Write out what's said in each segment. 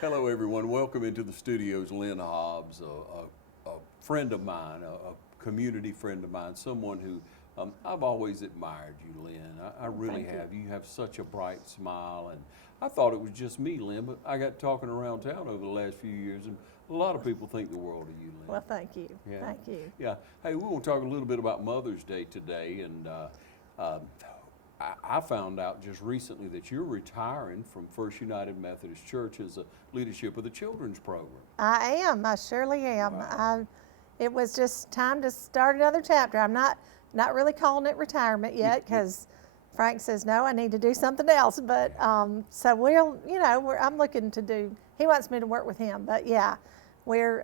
Hello, everyone. Welcome into the studios. Lynn Hobbs, a friend of mine, a community friend of mine, someone who I've always admired you, Lynn. I really have. You have such a bright smile, and I thought it was just me, Lynn, but I got talking around town over the last few years, and a lot of people think the world of you, Lynn. Well, thank you. Yeah. Thank you. Yeah. Hey, we want to talk a little bit about Mother's Day today, and I found out just recently that you're retiring from First United Methodist Church as a leadership of the children's program. I am. I surely am. Wow. It was just time to start another chapter. I'm not really calling it retirement yet because Frank says, no, I need to do something else. But so I'm looking to do, he wants me to work with him. But yeah, we're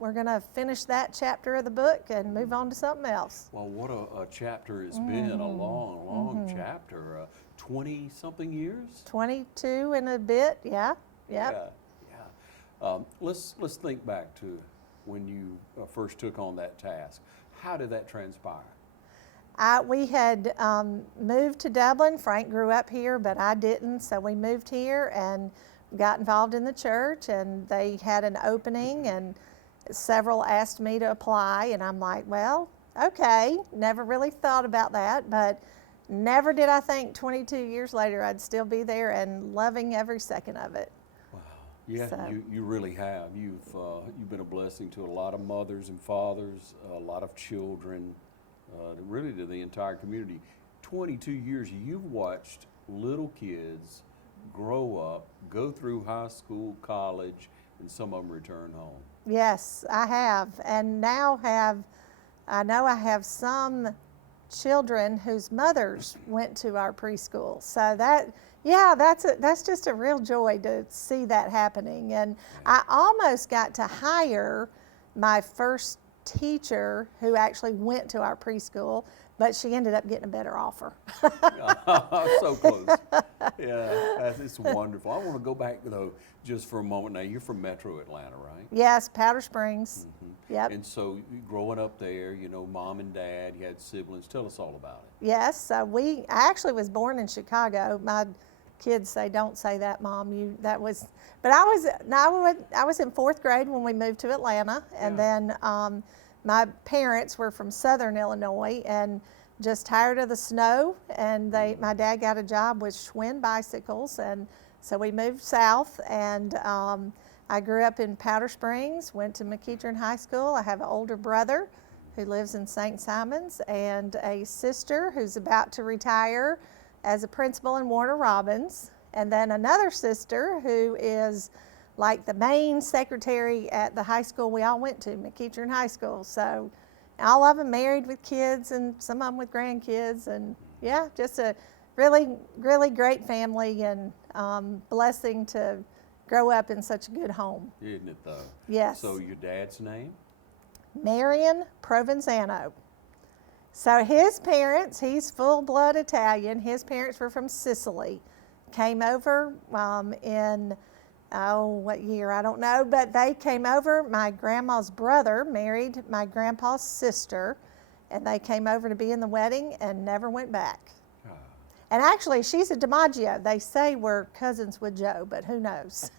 going to finish that chapter of the book and move on to something else. Well, what a chapter it's been, a long chapter, 20-something years? 22 and a bit, yeah. Yep. Yeah. Let's think back to when you first took on that task. How did that transpire? We had moved to Dublin. Frank grew up here, but I didn't, so we moved here and got involved in the church, and they had an opening, and several asked me to apply, and I'm like, well, okay. Never really thought about that, but never did I think 22 years later I'd still be there and loving every second of it. Wow. Yeah, So. you really have. You've been a blessing to a lot of mothers and fathers, a lot of children, really to the entire community. 22 years, you've watched little kids grow up, go through high school, college, and some of them return home. Yes, I have, and now I know I have some children whose mothers went to our preschool. So that's just a real joy to see that happening. And I almost got to hire my first teacher who actually went to our preschool, but she ended up getting a better offer. So close. Yeah, it's wonderful. I want to go back, though, just for a moment. Now, you're from Metro Atlanta, right? Yes, Powder Springs. Yep. And so growing up there, mom and dad, you had siblings. Tell us all about it. Yes, I actually was born in Chicago. My kids say, "Don't say that, Mom." But I was in fourth grade when we moved to Atlanta, and then my parents were from Southern Illinois and just tired of the snow, and my dad got a job with Schwinn bicycles, and so we moved south, and I grew up in Powder Springs, went to McEachern High School. I have an older brother who lives in St. Simons and a sister who's about to retire as a principal in Warner Robins, and then another sister who is like the main secretary at the high school we all went to, McEachern High School. So all of them married with kids and some of them with grandkids, and yeah, just a really, really great family, and blessing to grow up in such a good home. Isn't it, though? Yes. So your dad's name? Marion Provenzano. So his parents, he's full-blood Italian. His parents were from Sicily. Came over what year, I don't know, but they came over. My grandma's brother married my grandpa's sister, and they came over to be in the wedding and never went back. And actually, she's a DiMaggio. They say we're cousins with Joe, but who knows?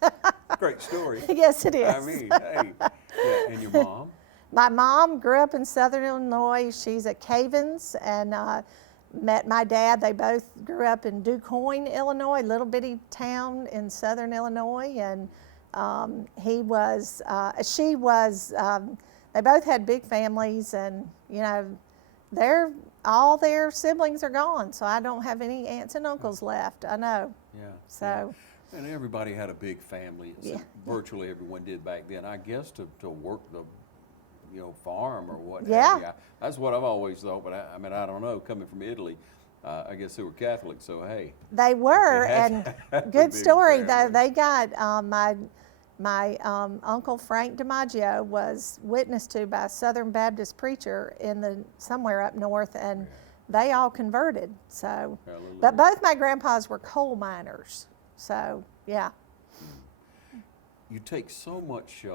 Great story. Yes, it is. I mean, hey. Yeah, and your mom? My mom grew up in Southern Illinois. She's at Cavens, and met my dad. They both grew up in DuQuoin, Illinois, little bitty town in Southern Illinois, and they both had big families, and all their siblings are gone, so I don't have any aunts and uncles left. I know. Yeah. So. Yeah. And everybody had a big family. Yeah. Virtually everyone did back then. I guess to work the farm or what. Yeah. Yeah. That's what I've always thought, but I don't know. Coming from Italy, I guess they were Catholic, so hey. They were, and good story though. They got my Uncle Frank DiMaggio was witnessed to by a Southern Baptist preacher somewhere up north, and they all converted. So, but both my grandpas were coal miners. So, yeah. You take so much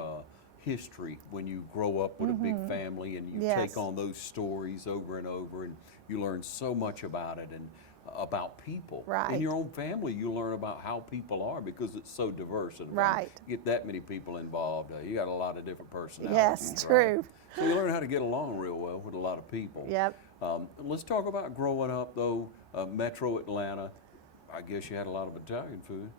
history when you grow up with a big family, and you take on those stories over and over, and you learn so much about it. And about people. Right. In your own family, you learn about how people are because it's so diverse. And when Right. you get that many people involved, you got a lot of different personalities. Yes, right? true. So you learn how to get along real well with a lot of people. Yep. Let's talk about growing up, though, Metro Atlanta. I guess you had a lot of Italian food.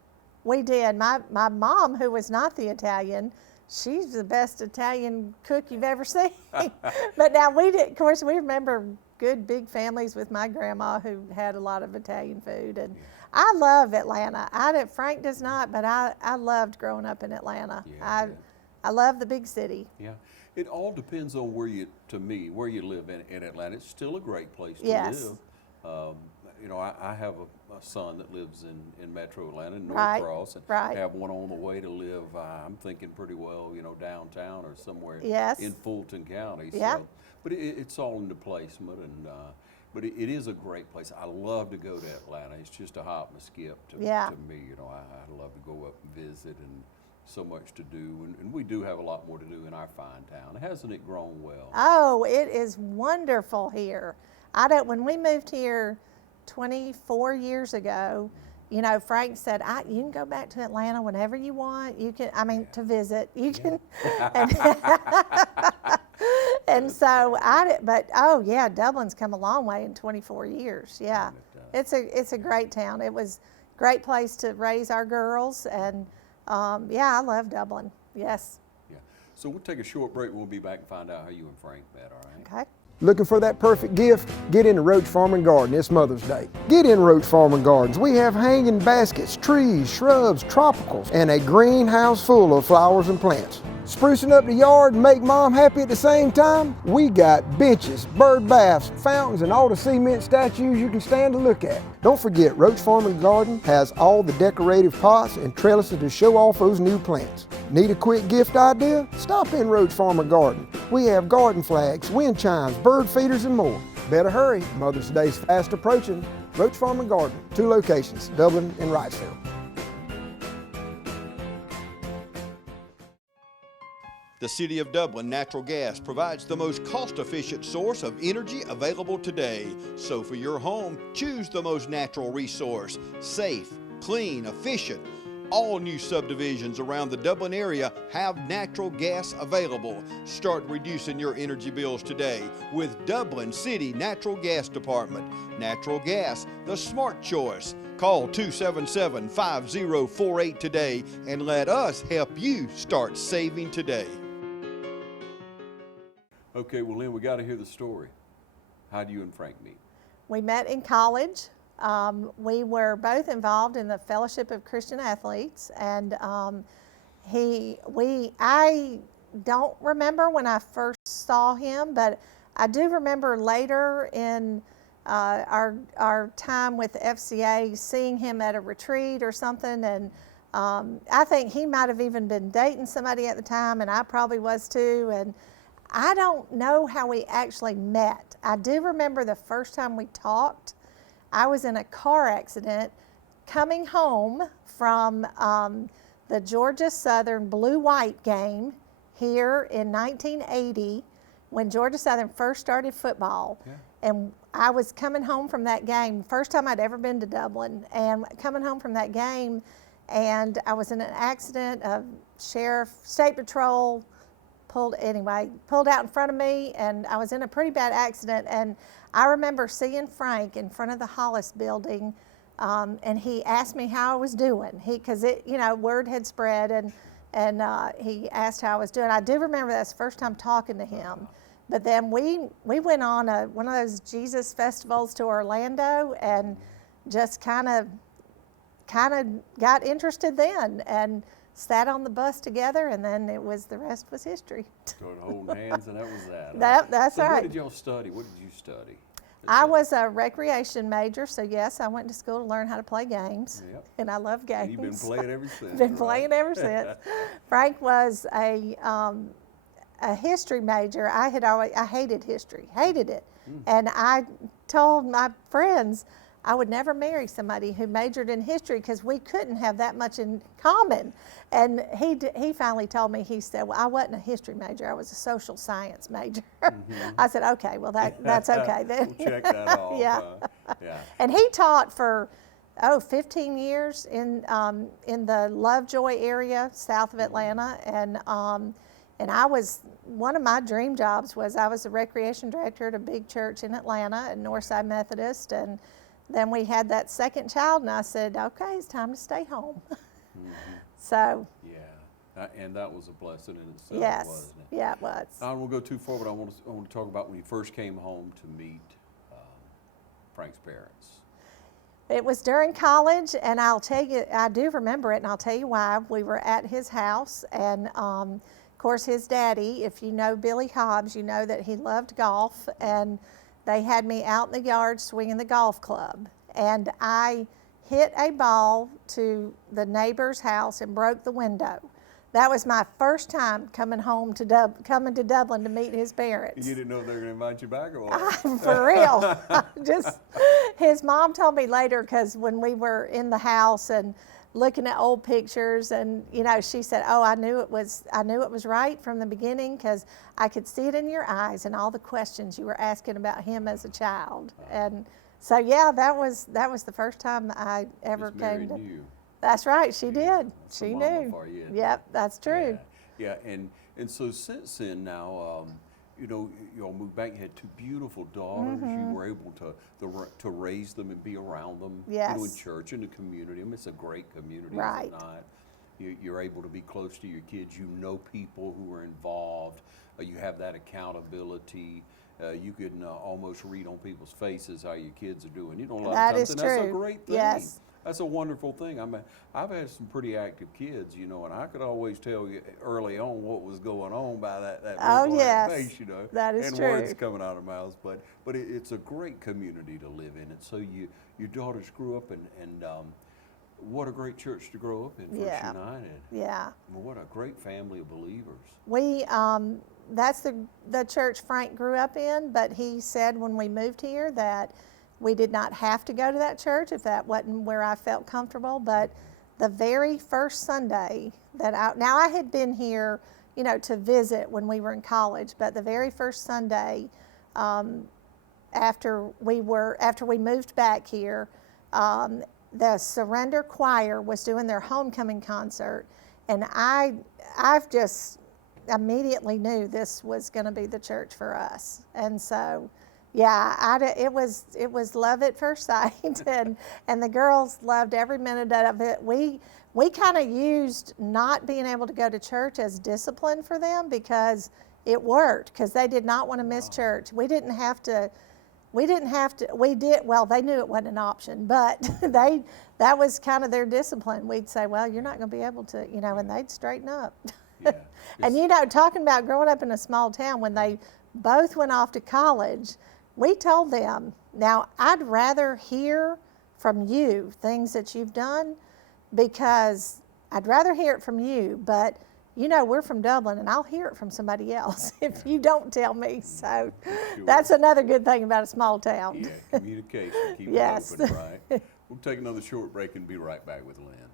We did. My mom, who was not the Italian, she's the best Italian cook you've ever seen. But now we did, of course, we remember good big families with my grandma who had a lot of Italian food. And I love Atlanta. Frank does not, but I loved growing up in Atlanta. I love the big city. Yeah. It all depends on where you live in Atlanta. It's still a great place to Yes. live. You know, I have a son that lives in Metro Atlanta, in Right, Norcross, and right. have one on the way to live, I'm thinking pretty well, you know, downtown or somewhere Yes. in Fulton County. Yeah. So, but it's all into placement, and but it is a great place. I love to go to Atlanta. It's just a hop and a skip to me. You know, I love to go up and visit, and so much to do, and we do have a lot more to do in our fine town. Hasn't it grown well? Oh, it is wonderful here. When we moved here 24 years ago, you know, Frank said, you can go back to Atlanta whenever you want. You can, to visit. You can. And so Dublin's come a long way in 24 years. Yeah. It's a great town. It was a great place to raise our girls, and I love Dublin. Yes. Yeah. So we'll take a short break. We'll be back and find out how you and Frank met, all right? Okay. Looking for that perfect gift? Get into Roach Farm and Garden. It's Mother's Day. Get in Roach Farm and Gardens. We have hanging baskets, trees, shrubs, tropicals, and a greenhouse full of flowers and plants. Sprucing up the yard and make mom happy at the same time? We got benches, bird baths, fountains, and all the cement statues you can stand to look at. Don't forget, Roach Farm and Garden has all the decorative pots and trellises to show off those new plants. Need a quick gift idea? Stop in Roach Farm and Garden. We have garden flags, wind chimes, bird feeders, and more. Better hurry, Mother's Day's fast approaching. Roach Farm and Garden, 2 locations, Dublin and Wrightsville. The City of Dublin Natural Gas provides the most cost-efficient source of energy available today. So for your home, choose the most natural resource. Safe, clean, efficient. All new subdivisions around the Dublin area have natural gas available. Start reducing your energy bills today with Dublin City Natural Gas Department. Natural gas, the smart choice. Call 277-5048 today and let us help you start saving today. Okay, well, Lynn, we got to hear the story. How do you and Frank meet? We met in college. We were both involved in the Fellowship of Christian Athletes, and I don't remember when I first saw him, but I do remember later in our time with the FCA seeing him at a retreat or something, and I think he might have even been dating somebody at the time, and I probably was too, and I don't know how we actually met. I do remember the first time we talked, I was in a car accident coming home from the Georgia Southern Blue-White game here in 1980 when Georgia Southern first started football. Yeah. And I was coming home from that game, first time I'd ever been to Dublin, and coming home from that game, and I was in an accident. A sheriff, state patrol, pulled out in front of me, and I was in a pretty bad accident. And I remember seeing Frank in front of the Hollis building, and he asked me how I was doing. Because word had spread, and he asked how I was doing. I do remember that's the first time talking to him. But then we went on one of those Jesus festivals to Orlando, and just kind of got interested then, and sat on the bus together, and then the rest was history. Started holding hands, and that was that. That's right. What did y'all study? What did you study? I was a recreation major, so yes, I went to school to learn how to play games, and I love games. And you've been playing ever since. Been playing ever since. Frank was a history major. I hated history, hated it, and I told my friends, I would never marry somebody who majored in history because we couldn't have that much in common. And he finally told me, he said, well, I wasn't a history major, I was a social science major. I said, okay, well, that's okay then. We'll check that off. Yeah. Yeah. And he taught for, 15 years in the Lovejoy area, south of Atlanta. And I was, one of my dream jobs was I was the recreation director at a big church in Atlanta at Northside Methodist. And then we had that second child, and I said, okay, it's time to stay home. So. Yeah, and that was a blessing in itself, Yes, wasn't it? yeah, it was. I don't want to go too far, but I want to talk about when you first came home to meet Frank's parents. It was during college, and I'll tell you, I do remember it, and I'll tell you why. We were at his house, and of course his daddy, if you know Billy Hobbs, you know that he loved golf, and they had me out in the yard swinging the golf club, and I hit a ball to the neighbor's house and broke the window. That was my first time coming home to coming to Dublin to meet his parents. You didn't know they were going to invite you back or what? For real. Just, his mom told me later, because when we were in the house and looking at old pictures, and she said, "Oh, I knew it was right from the beginning because I could see it in your eyes and all the questions you were asking about him as a child." And so, yeah, that was the first time I ever came to. You. That's right, she did. That's She the mama knew. for you. Yep, that's true. Yeah, and so since then now, you all moved back. You had two beautiful daughters. You were able to raise them and be around them. Yes. In church, in the community. I mean, it's a great community, Right. is it not? You're able to be close to your kids. You know people who are involved. You have that accountability. You can almost read on people's faces how your kids are doing. A lot That of times, is and true. that's a great thing. Yes. That's a wonderful thing. I mean, I've had some pretty active kids, and I could always tell you early on what was going on by that look Oh, on their yes. face, That is and true. words coming out of mouths. But it's a great community to live in, and so your daughters grew up, and what a great church to grow up in, First United. Yeah. Well, what a great family of believers. We that's the church Frank grew up in, but he said when we moved here that we did not have to go to that church if that wasn't where I felt comfortable. But the very first Sunday that I had been here, to visit when we were in college, but the very first Sunday after we moved back here, the Surrender Choir was doing their homecoming concert, and I've just immediately knew this was going to be the church for us. And so, yeah, it was love at first sight, and the girls loved every minute of it. We kind of used not being able to go to church as discipline for them because it worked, because they did not want to miss church. We did, well, they knew it wasn't an option, but that was kind of their discipline. We'd say, well, you're not going to be able to, and they'd straighten up. Yeah. And talking about growing up in a small town, when they both went off to college, we told them, now I'd rather hear from you things that you've done, because I'd rather hear it from you, but we're from Dublin, and I'll hear it from somebody else if you don't tell me. So Sure. that's another good thing about a small town. Yeah, communication, keep Yes. it open, right? We'll take another short break and be right back with Lynn.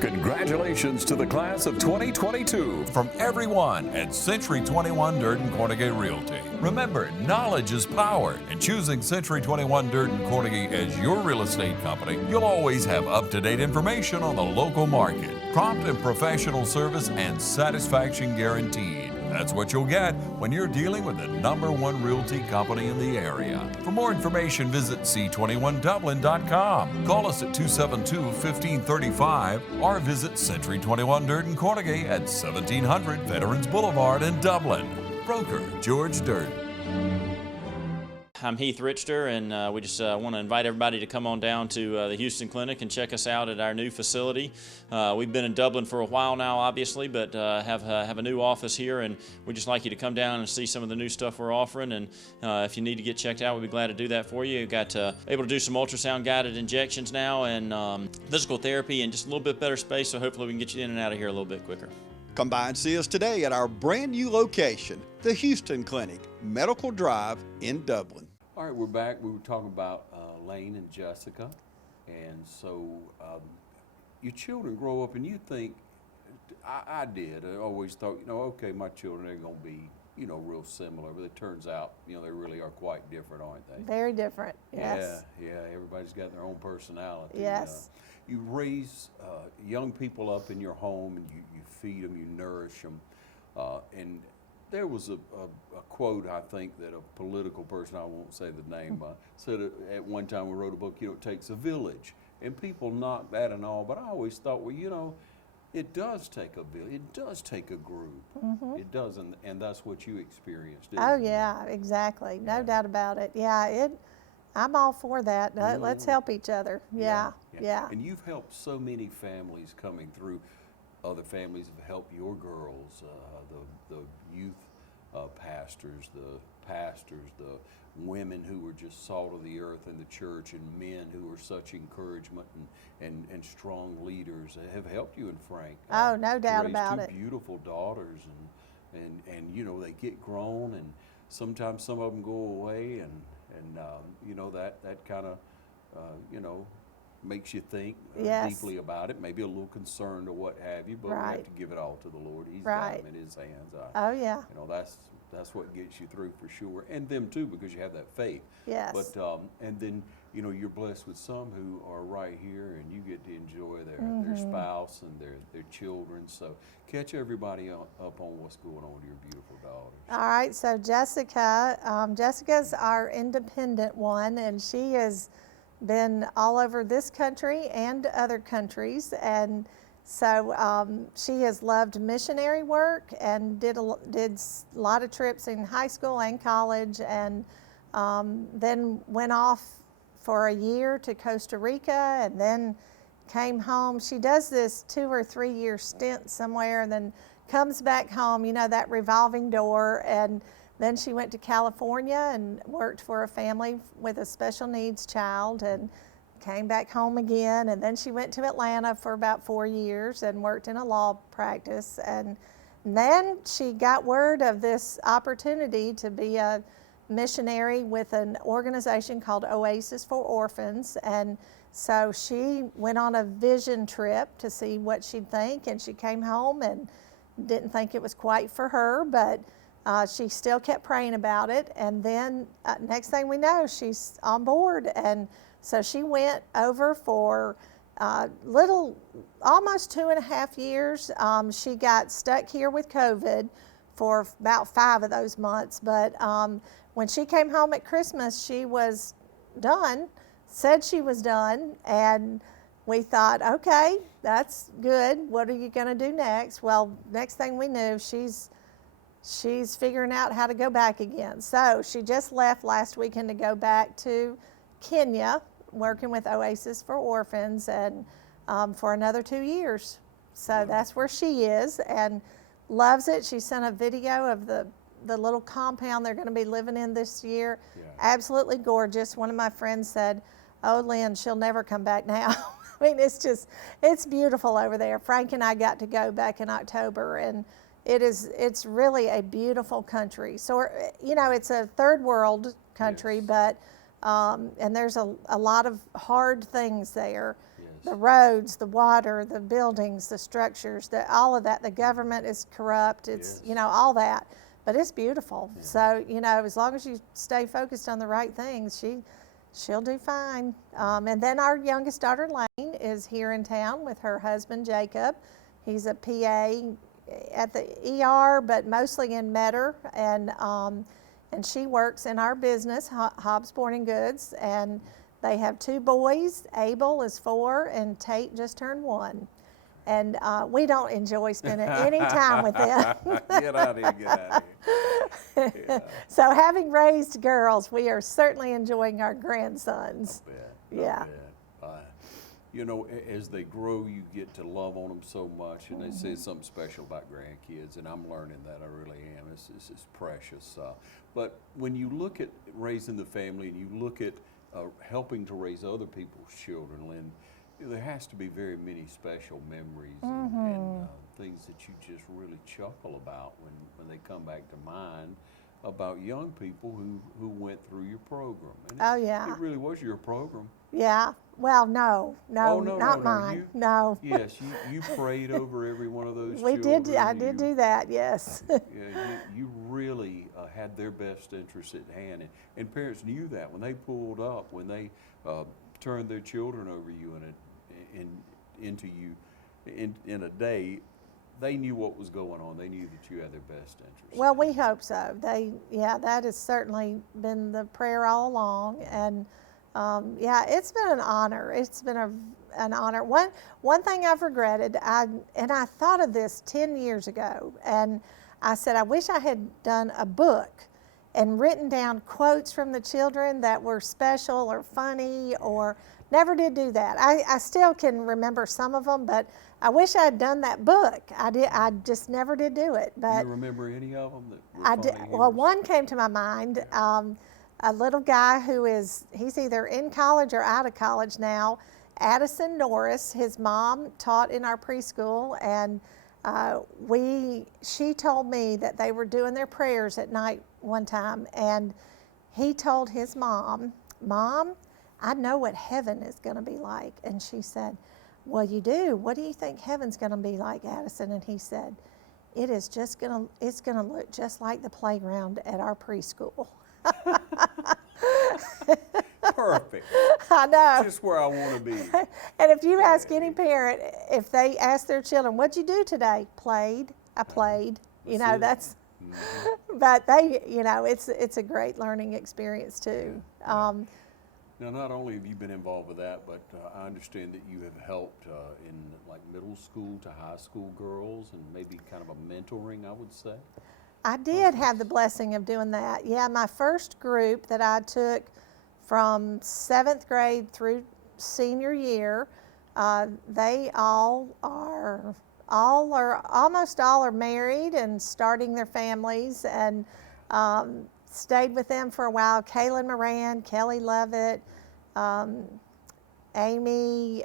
Congratulations to the class of 2022 from everyone at Century 21 Durden Cornegay Realty. Remember, knowledge is power, and choosing Century 21 Durden Cornegay as your real estate company, you'll always have up-to-date information on the local market, prompt and professional service, and satisfaction guaranteed. That's what you'll get when you're dealing with the #1 realty company in the area. For more information, visit c21dublin.com. Call us at 272-1535 or visit Century 21 Durden Cornegay at 1700 Veterans Boulevard in Dublin. Broker George Durden. I'm Heath Richter, and we just want to invite everybody to come on down to the Houston Clinic and check us out at our new facility. We've been in Dublin for a while now, obviously, but have a new office here, and we'd just like you to come down and see some of the new stuff we're offering. And if you need to get checked out, we'd be glad to do that for you. We've got able to do some ultrasound-guided injections now, and physical therapy, and just a little bit better space, so hopefully we can get you in and out of here a little bit quicker. Come by and see us today at our brand new location, the Houston Clinic, Medical Drive in Dublin. All right, we're back. We were talking about Lane and Jessica, and so your children grow up and you think, I did, I always thought, okay, my children are going to be, real similar, but it turns out, they really are quite different, aren't they? Very different, yes. Yeah, everybody's got their own personality. Yes. You raise young people up in your home, and you feed them, you nourish them, and there was a quote, I think, that a political person, I won't say the name, said at one time we wrote a book, it takes a village. And people knock that and all, but I always thought, well, it does take a village, it does take a group. It does, and that's what you experienced, didn't Oh, you? yeah, exactly. No doubt about it. Yeah, I'm all for that. Let's help each other. Yeah. And you've helped so many families coming through. Other families have helped your girls, the youth pastors, the women who were just salt of the earth in the church, and men who were such encouragement and strong leaders have helped you and Frank. Oh, no doubt about it. it. Beautiful daughters, and they get grown, and sometimes some of them go away, and that kind of makes you think deeply about it, maybe a little concerned or what have you, but we have to give it all to the Lord. He's got them in his hands. Oh, yeah. That's what gets you through for sure, and them too, because you have that faith. Yes. But and then you're blessed with some who are right here, and you get to enjoy their spouse and their children. So catch everybody up on what's going on with your beautiful daughters. All right. So Jessica's our independent one, and she has been all over this country and other countries, and so she has loved missionary work and did a lot of trips in high school and college, and then went off for a year to Costa Rica, and then came home. She does this 2 or 3 year stint somewhere, and then comes back home, that revolving door. And then she went to California and worked for a family with a special needs child, and came back home again. And then she went to Atlanta for about 4 years and worked in a law practice. And then she got word of this opportunity to be a missionary with an organization called Oasis for Orphans. And so she went on a vision trip to see what she'd think, and she came home and didn't think it was quite for her, but she still kept praying about it. And then next thing we know, she's on board. And so she went over for almost 2.5 years. She got stuck here with COVID for about 5 of those months. But when she came home at Christmas, she was done, said she was done. And we thought, okay, that's good. What are you going to do next? Well, next thing we knew, she's figuring out how to go back again. So she just left last weekend to go back to Kenya, working with Oasis for Orphans, and for another 2 years. So that's where she is, and loves it. She sent a video of the little compound they're going to be living in this year. Yeah. Absolutely gorgeous. One of my friends said, "Oh, Lynn, she'll never come back now." I mean, it's beautiful over there. Frank and I got to go back in October, and it's really a beautiful country. So, it's a third world country, yes. But and there's a lot of hard things there. Yes. The roads, the water, the buildings, the structures, all of that. The government is corrupt. It's, yes. All that. But it's beautiful. Yeah. So, as long as you stay focused on the right things, she'll do fine. And then our youngest daughter, Lane, is here in town with her husband, Jacob. He's a PA at the ER, but mostly in Metter, and she works in our business, Hobbs Sporting Goods, and they have 2 boys. Abel is 4, and Tate just turned 1. And we don't enjoy spending any time with them. Get out of here. Yeah. So having raised girls, we are certainly enjoying our grandsons. Yeah. As they grow, you get to love on them so much, and they say something special about grandkids, and I'm learning that. I really am. It's precious. But when you look at raising the family, and you look at helping to raise other people's children, Lynn, there has to be very many special memories and things that you just really chuckle about when they come back to mind. about young people who went through your program. And Oh, yeah. It really was your program. Yeah. Well, no, Oh, no, not no, no. mine. No. Yes, you prayed over every one of those We children. did. I did do that. Yes. Yeah, you really had their best interests at hand, and parents knew that when they pulled up, when they turned their children over you into you in a day. They knew what was going on. They knew that you had their best interests. Well, we hope so. That has certainly been the prayer all along, and it's been an honor. It's been an honor. One thing I've regretted, I thought of this 10 years ago, and I said I wish I had done a book and written down quotes from the children that were special or funny, or never did do that. I still can remember some of them, but I wish I had done that book. I just never did do it. Do But you remember any of them that were I funny? did. Well, one came to my mind. A little guy he's either in college or out of college now. Addison Norris. His mom taught in our preschool, and she told me that they were doing their prayers at night one time, and he told his mom, "Mom, I know what heaven is going to be like." And she said, "Well, you do. What do you think heaven's going to be like, Addison?" And he said, it's going to look just like the playground at our preschool." Perfect. I know. Just where I want to be. And if you ask any parent, if they ask their children, "What'd you do today?" "Played. I played." That's it. But they, it's a great learning experience too. Now, not only have you been involved with that, but I understand that you have helped in like middle school to high school girls, and maybe kind of a mentoring, I would say. I did have the blessing of doing that. Yeah, my first group that I took from 7th grade through senior year, they almost all are married and starting their families, and stayed with them for a while. Kaylin Moran, Kelly Lovett, Amy,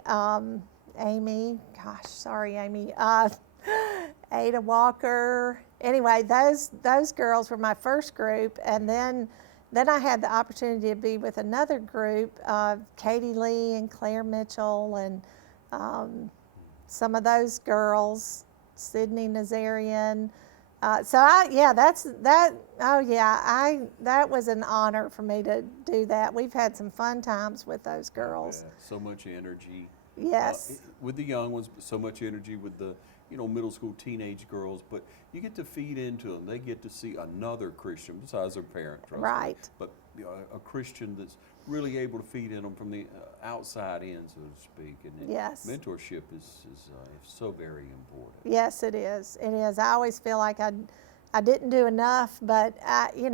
Ada Walker. Anyway, those girls were my first group, and then I had the opportunity to be with another group, Katie Lee and Claire Mitchell, and some of those girls, Sydney Nazarian. That was an honor for me to do that. We've had some fun times with those girls. Yeah, so much energy. Yes. With the young ones, so much energy with the middle school, teenage girls, but you get to feed into them. They get to see another Christian besides their parent, Right. But a Christian that's really able to feed in them from the outside in, so to speak. And Yes. mentorship is so very important. Yes, it is. It is. I always feel like I didn't do enough, but you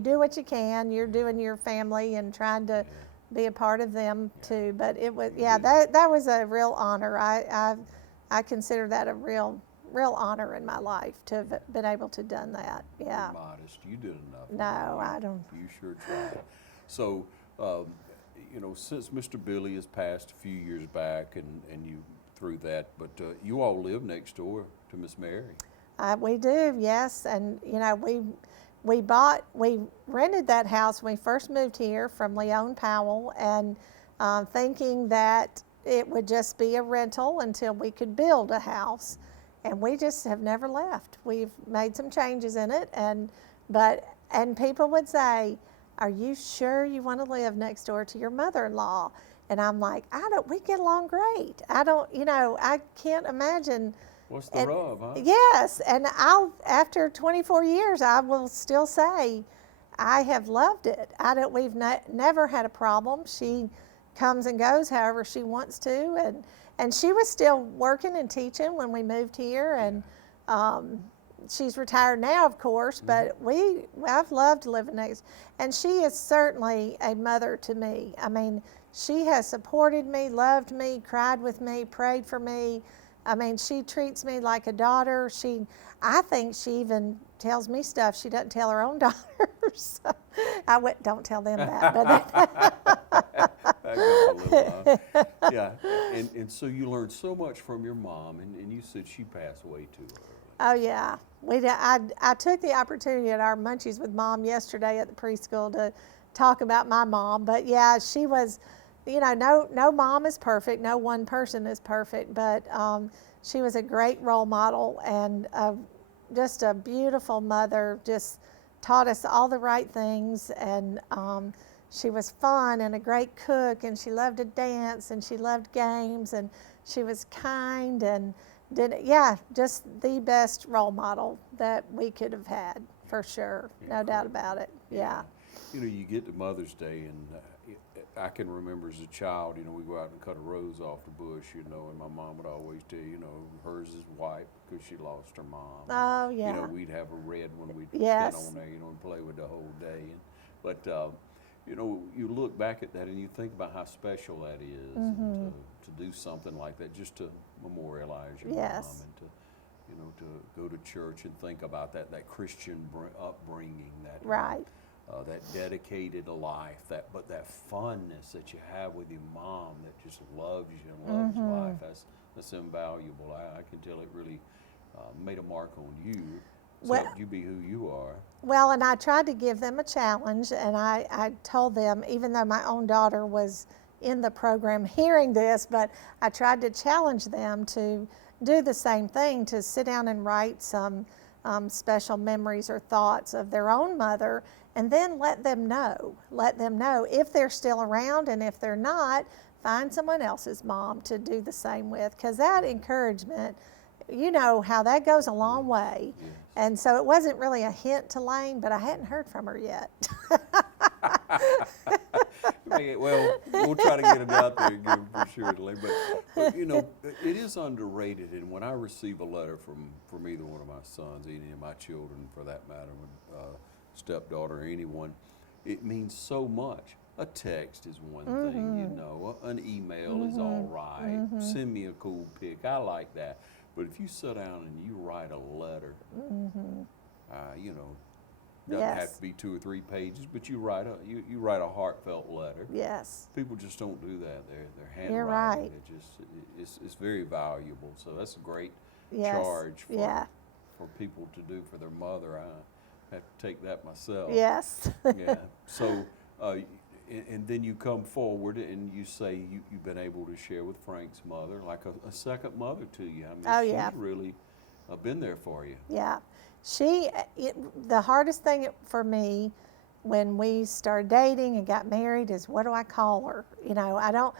do what you can. You're doing your family and trying to be a part of them too. But it was, that was a real honor. I consider that a real honor in my life to have been able to done that. Yeah. You're modest. You did enough. No, I don't. You sure tried. So, since Mr. Billy has passed a few years back, and you through that, but you all live next door to Miss Mary. We do, yes, and we rented that house when we first moved here from Leon Powell, and thinking that it would just be a rental until we could build a house, and we just have never left. We've made some changes in it, and people would say, "Are you sure you want to live next door to your mother-in-law?" And I'm like, we get along great. I can't imagine. What's the rub, huh? Yes, and after 24 years, I will still say I have loved it. We've never had a problem. She comes and goes however she wants to, and she was still working and teaching when we moved here, and she's retired now, of course, but I've loved living next, and she is certainly a mother to me. I mean, she has supported me, loved me, cried with me, prayed for me. I mean, she treats me like a daughter. I think she even tells me stuff she doesn't tell her own daughters. Don't tell them that. Back up a little, huh? Yeah, and so you learned so much from your mom, and you said she passed away too early. Oh yeah, I took the opportunity at our Munchies with Mom yesterday at the preschool to talk about my mom. But yeah, she was, no mom is perfect, no one person is perfect, but she was a great role model and just a beautiful mother. Just taught us all the right things, and she was fun and a great cook, and she loved to dance, and she loved games, and she was kind and just the best role model that we could have had, for sure. No doubt about it. Yeah. You get to Mother's Day, and I can remember as a child, we go out and cut a rose off the bush, and my mom would always tell hers is white because she lost her mom. Oh, yeah. We'd have a red one we'd Yes. sit on there, and play with the whole day. But you look back at that and you think about how special that is, and to do something like that, just to memorialize your Yes. mom, and to go to church and think about that Christian upbringing, that Right. that dedicated life, that funness that you have with your mom that just loves you and loves life. That's invaluable. I can tell it really made a mark on you. So helped you be who you are. Well, and I tried to give them a challenge, and I told them, even though my own daughter was in the program hearing this, but I tried to challenge them to do the same thing, to sit down and write some special memories or thoughts of their own mother, and then let them know if they're still around, and if they're not, find someone else's mom to do the same with, because that encouragement, how that goes a long way. Yes. And so it wasn't really a hint to Lane, but I hadn't heard from her yet. Well, we'll try to get it out there again for sure, Lane. But it is underrated. And when I receive a letter from either one of my sons, any of my children for that matter, stepdaughter or anyone, it means so much. A text is one thing, an email is all right. Send me a cool pic. I like that. But if you sit down and you write a letter, doesn't have to be 2 or 3 pages, but you write a heartfelt letter. Yes. People just don't do that. They're handwriting. You're right. It's very valuable. So that's a great Yes. charge for people to do for their mother. I have to take that myself. Yes. Yeah. So. And then you come forward and you say you've been able to share with Frank's mother, like a second mother to you. I mean, she's really been there for you. Yeah. The hardest thing for me when we started dating and got married is, what do I call her? I don't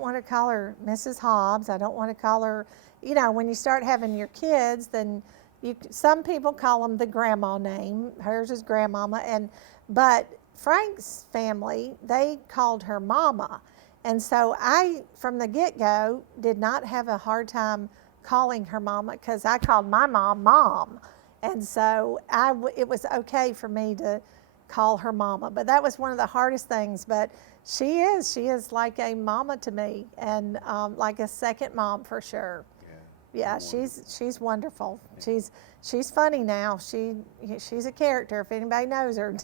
want to call her Mrs. Hobbs. I don't want to call her, when you start having your kids, then some people call them the grandma name. Hers is grandmama, but Frank's family, they called her Mama. And so I, from the get-go, did not have a hard time calling her Mama, because I called my mom Mom. And so it was okay for me to call her Mama. But that was one of the hardest things. But she is like a mama to me, and like a second mom for sure. Yeah, she's wonderful. She's funny now. She's a character. If anybody knows her,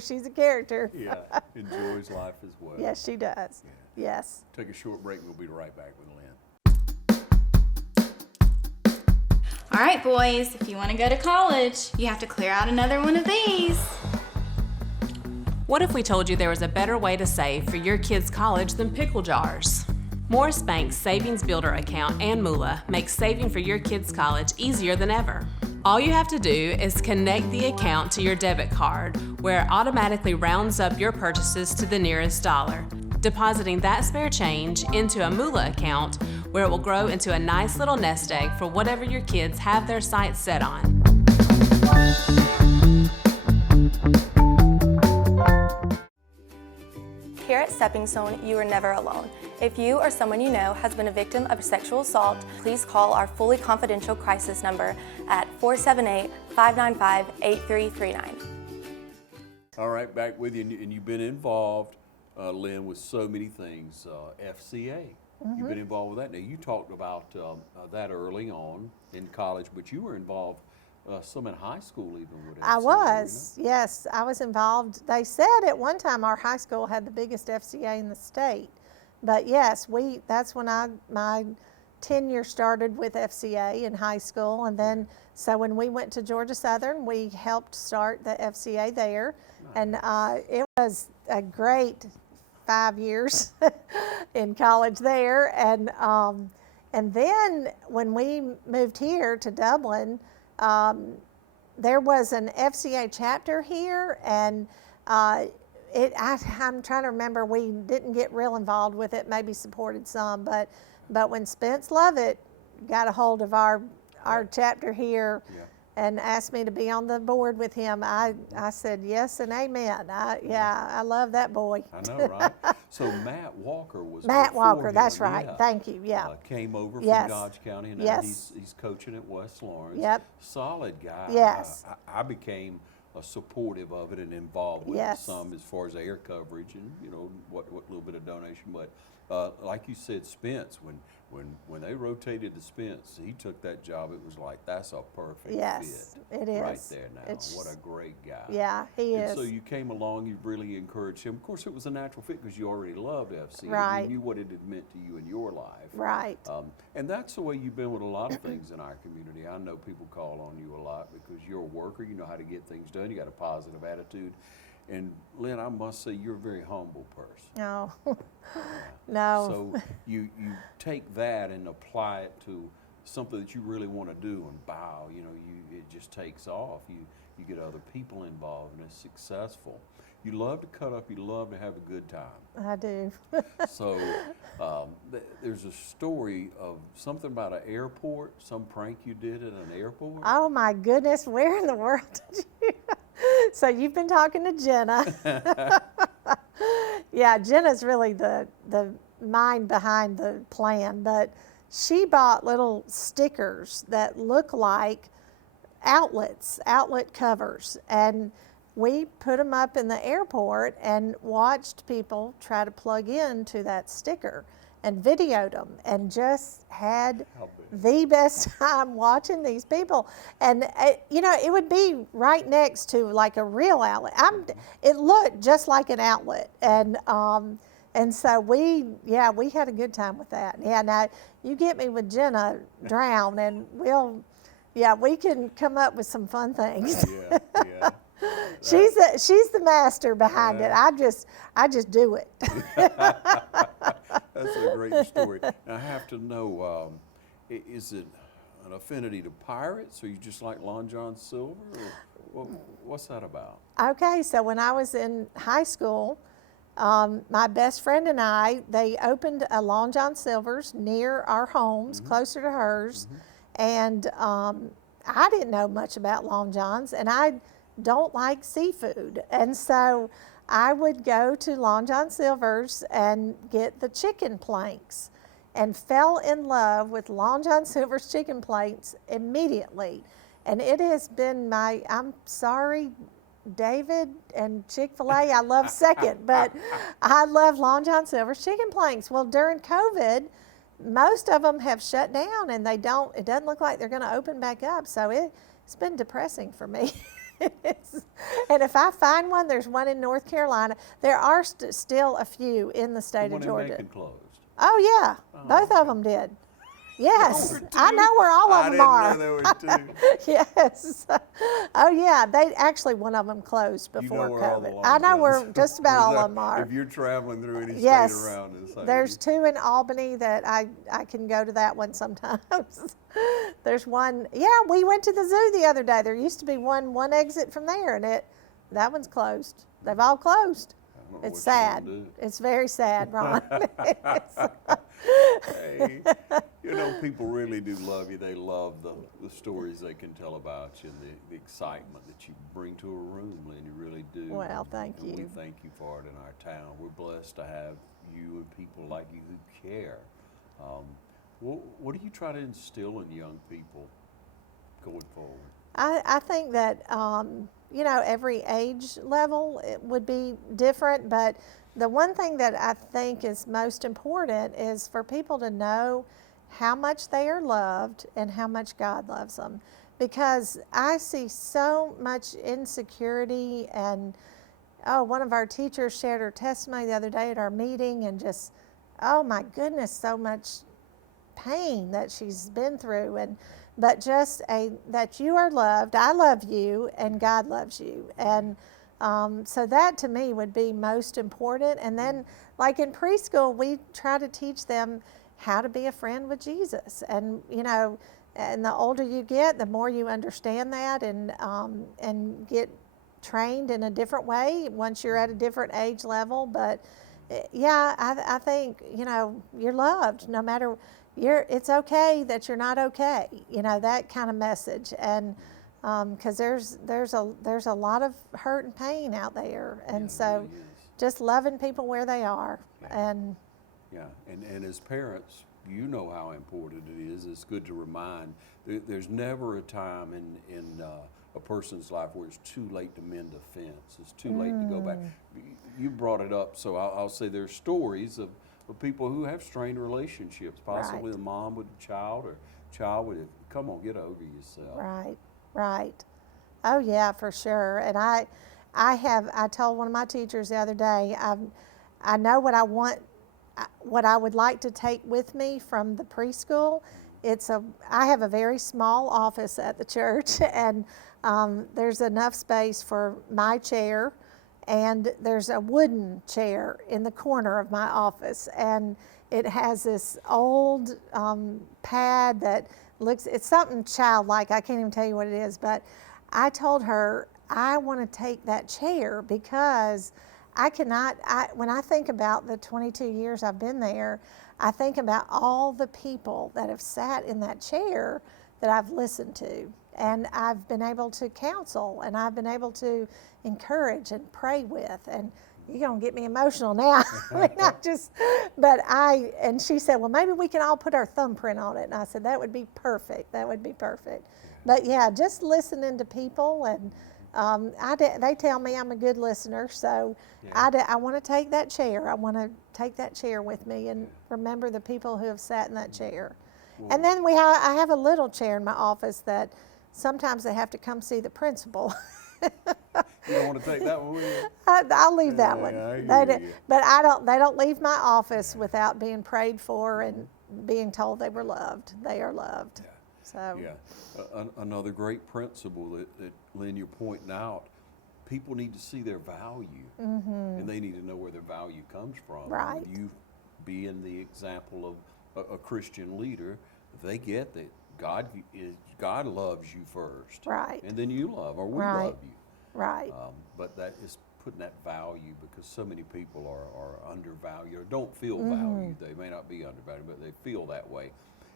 she's a character. Yeah, enjoys life as well. Yes, she does. Yeah. Yes. Take a short break. We'll be right back with Lynn. All right, boys, if you want to go to college, you have to clear out another one of these. What if we told you there was a better way to save for your kids' college than pickle jars? Morris Bank's Savings Builder account and Mula makes saving for your kids' college easier than ever. All you have to do is connect the account to your debit card, where it automatically rounds up your purchases to the nearest dollar, depositing that spare change into a Mula account, where it will grow into a nice little nest egg for whatever your kids have their sights set on. Here at Stepping Stone, you are never alone. If you or someone you know has been a victim of sexual assault, please call our fully confidential crisis number at 478-595-8339. All right, back with you, and you've been involved, Lynn, with so many things. FCA, you've been involved with that. Now, you talked about that early on in college, but you were involved some in high school even with FCA. I was, yes, I was involved. They said at one time our high school had the biggest FCA in the state. But yes, that's when my tenure started with FCA in high school, and then so when we went to Georgia Southern, we helped start the FCA there, and it was a great 5 years in college there, and then when we moved here to Dublin, there was an FCA chapter here, and I'm trying to remember, we didn't get real involved with it, maybe supported some, but when Spence Lovett got a hold of our chapter here and asked me to be on the board with him, I said yes and amen. I love that boy. I know, right? So Matt Walker was Matt before Walker, him, that's right. yeah. Thank you, Came over from Yes. Dodge County, and now Yes. he's coaching at West Lawrence. Yep. Solid guy. Yes. I became supportive of it and involved with it Yes. some as far as air coverage and, you know, what little bit of donation. But like you said, Spence, when they rotated to Spence, he took that job. It was like, that's a perfect Yes, fit. it is. Right there now. It's What a great guy. Yeah, he And is. so you came along, you really encouraged him. Of course, it was a natural fit because you already loved FCA. Right. You knew what it had meant to you in your life. Right. And that's the way you've been with a lot of things in our community. I know people call on you a lot because you're a worker. You know how to get things done. You got a positive attitude. And Lynn, I must say, you're a very humble person. No, no. So you take that and apply it to something that you really want to do, and bow, you know, it just takes off. You get other people involved, and it's successful. You love to cut up. You love to have a good time. I do. So there's a story of something about an airport, some prank you did at an airport. Oh my goodness, where in the world did you? So you've been talking to Jenna. Yeah, Jenna's really the mind behind the plan, but she bought little stickers that look like outlet covers, and we put them up in the airport and watched people try to plug into that sticker and videoed them, and just had the best time watching these people. And you know, it would be right next to like a real outlet. It looked just like an outlet, and so we had a good time with that. Yeah, now you get me with Jenna Drown, and we can come up with some fun things. Yeah. She's the master behind it. I just do it. That's a great story. Now, I have to know, is it an affinity to pirates, or you just like Long John Silver? Or what's that about? Okay, so when I was in high school, my best friend and they opened a Long John Silver's near our homes, closer to hers, and I didn't know much about Long John's, and I don't like seafood, and so I would go to Long John Silver's and get the chicken planks, and fell in love with Long John Silver's chicken planks immediately. And it has been I'm sorry, David and Chick-fil-A, I love second, but I love Long John Silver's chicken planks. Well, during COVID, most of them have shut down, and it doesn't look like they're going to open back up, so it's been depressing for me. And if I find one, there's one in North Carolina. There are still a few in the state of Georgia. Macon closed. Oh yeah, both of them did. Yes, I know where all of them are. I didn't know there were two. Yes. Oh yeah, one of them closed before where all the COVID. Long I know where Johns- just about all Is of them are. If you're traveling through any Yes, state around in the same there's two in Albany that I can go to that one sometimes. There's one. Yeah, we went to the zoo the other day. There used to be one exit from there, and that one's closed. They've all closed. I don't know It's what you're sad. gonna do. It's very sad, Ron. Hey, you know, people really do love you. They love the stories they can tell about you, and the excitement that you bring to a room, Lynn. You really do. Well, thank And we you. thank you for it in our town. We're blessed to have you and people like you who care. What do you try to instill in young people going forward? I think that, every age level it would be different, but the one thing that I think is most important is for people to know how much they are loved and how much God loves them. Because I see so much insecurity, and one of our teachers shared her testimony the other day at our meeting, and just, oh my goodness, so much pain that she's been through, but just that you are loved. I love you, and God loves you, and so that to me would be most important. And then, like in preschool, we try to teach them how to be a friend with Jesus, and and the older you get, the more you understand that, and get trained in a different way once you're at a different age level. But yeah, I think you're loved no matter. It's okay that you're not okay. That kind of message, and because there's a lot of hurt and pain out there, and so really just loving people where they are, and and as parents, you know how important it is. It's good to remind. There's never a time in a person's life where it's too late to mend a fence. It's too late to go back. You brought it up, so I'll say there's stories of people who have strained relationships, possibly Right. a mom with a child or child with come on, get over yourself. Right. Oh yeah, for sure. And I told one of my teachers the other day, I know what I want, what I would like to take with me from the preschool. I have a very small office at the church, and there's enough space for my chair, and there's a wooden chair in the corner of my office, and it has this old pad that it's something childlike. I can't even tell you what it is, but I told her I want to take that chair because when I think about the 22 years I've been there, I think about all the people that have sat in that chair that I've listened to, and I've been able to counsel, and I've been able to encourage and pray with, and you're gonna get me emotional now. And she said, well, maybe we can all put our thumbprint on it, and I said, that would be perfect. But yeah, just listening to people, and they tell me I'm a good listener, so I want to take that chair. I want to take that chair with me and remember the people who have sat in that chair. And then I have a little chair in my office that sometimes they have to come see the principal. You don't want to take that one with you? I'll leave that one. I hear you. But they don't leave my office without being prayed for and being told they were loved. They are loved. So another great principle that Lynn, you're pointing out, people need to see their value, and they need to know where their value comes from. Right. You being the example of a Christian leader, they get that God loves you first, right, and then you love, or we right. love you, right. But that is putting that value, because so many people are undervalued or don't feel valued. They may not be undervalued, but they feel that way.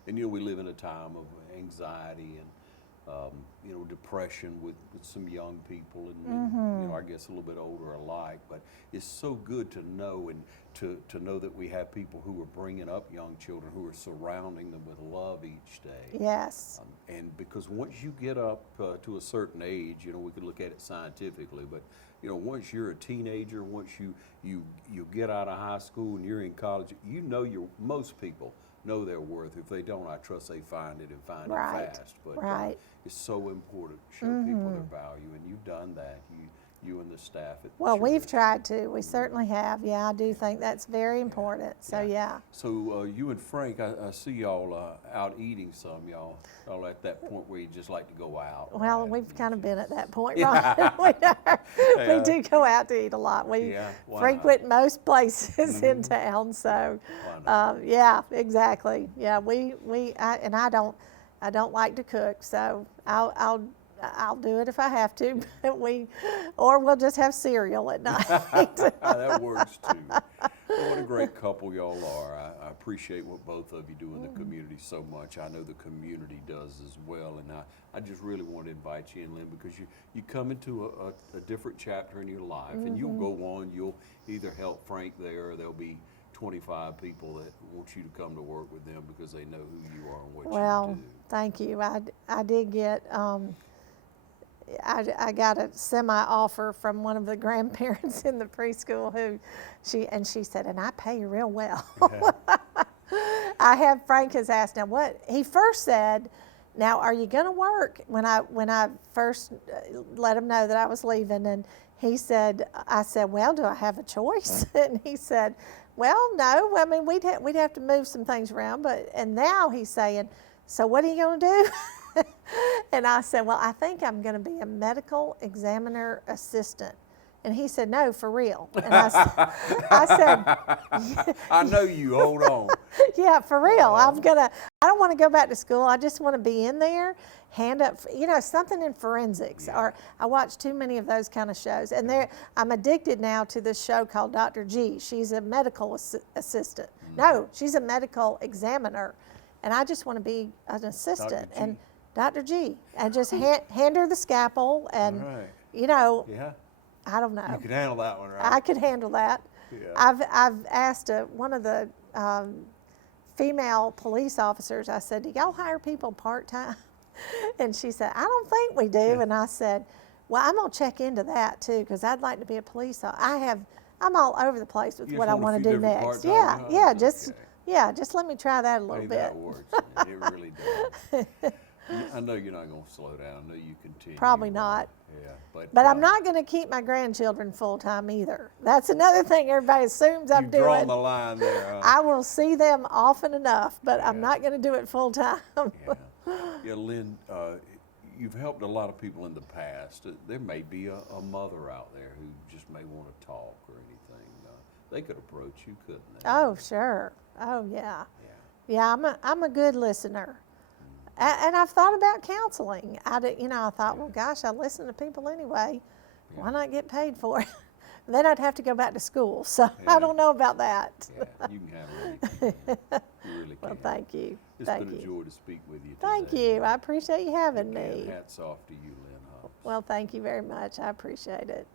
And we live in a time of anxiety and depression with some young people, and I guess a little bit older alike. But it's so good to know, and to know that we have people who are bringing up young children, who are surrounding them with love each day. Yes. And because once you get up to a certain age, we could look at it scientifically, but once you're a teenager, once you get out of high school and you're in college, most people know their worth. If they don't, I trust they find it and find it fast. But it's so important to show people their value, and you've done that. You and the staff at the church. We've tried to. We certainly have. Yeah, I do think that's very important. So yeah. So you and Frank, I see y'all out eating some. Y'all at that point where you just like to go out. Well, right? We've kind of been at that point, right? We do go out to eat a lot. We frequent most places in town. So yeah, exactly. Yeah, I don't like to cook, so I'll do it if I have to, or we'll just have cereal at night. That works too. Well, what a great couple y'all are. I appreciate what both of you do in the community so much. I know the community does as well, and I just really want to invite you in, Lynn, because you come into a different chapter in your life, and you'll go on. You'll either help Frank there, or there'll be 25 people that want you to come to work with them because they know who you are and what you do. Well, thank you. I did get. I got a semi-offer from one of the grandparents in the preschool she said, and I pay you real well. Frank has asked, now what, he first said, now are you gonna work? When I first let him know that I was leaving, and I said, well, do I have a choice? And he said, well, no. I mean, we'd have to move some things around, and now he's saying, so what are you going to do? And I said, well, I think I'm going to be a medical examiner assistant. And he said, no, for real. And I said, I know you, hold on. yeah, for real. I don't want to go back to school. I just want to be in there, hand up, something in forensics. Or I watch too many of those kind of shows. And I'm addicted now to this show called Dr. G. She's a medical assistant. No, she's a medical examiner. And I just want to be an assistant. And Dr. G. And just hand her the scalpel and, Yeah. I don't know. You could handle that one, right? I could handle that. Yeah. I've asked one of the female police officers, I said, do y'all hire people part-time? And she said, I don't think we do. Yeah. And I said, well, I'm going to check into that too, because I'd like to be a police officer. I'm all over the place with what I want to do next. Yeah, just let me try that a little bit. That works. It really does. I know you're not going to slow down. I know you continue. Probably not. Yeah, but I'm not going to keep my grandchildren full-time either. That's another thing everybody assumes I'm doing. You've drawn the line there. I will see them often enough, but I'm not going to do it full-time. Yeah, Lynn, you've helped a lot of people in the past. There may be a mother out there who just may want to talk or anything. They could approach you, couldn't they? Oh, sure. Oh, yeah. Yeah, I'm a good listener. And I've thought about counseling. I thought, well, gosh, I listen to people anyway. Why not get paid for it? Then I'd have to go back to school, so I don't know about that. Yeah, you can handle anything. You really can. Well, thank you. It's been a joy to speak with you today. Thank you. I appreciate you having me. Hats off to you, Lynn Hobbs. Well, thank you very much. I appreciate it.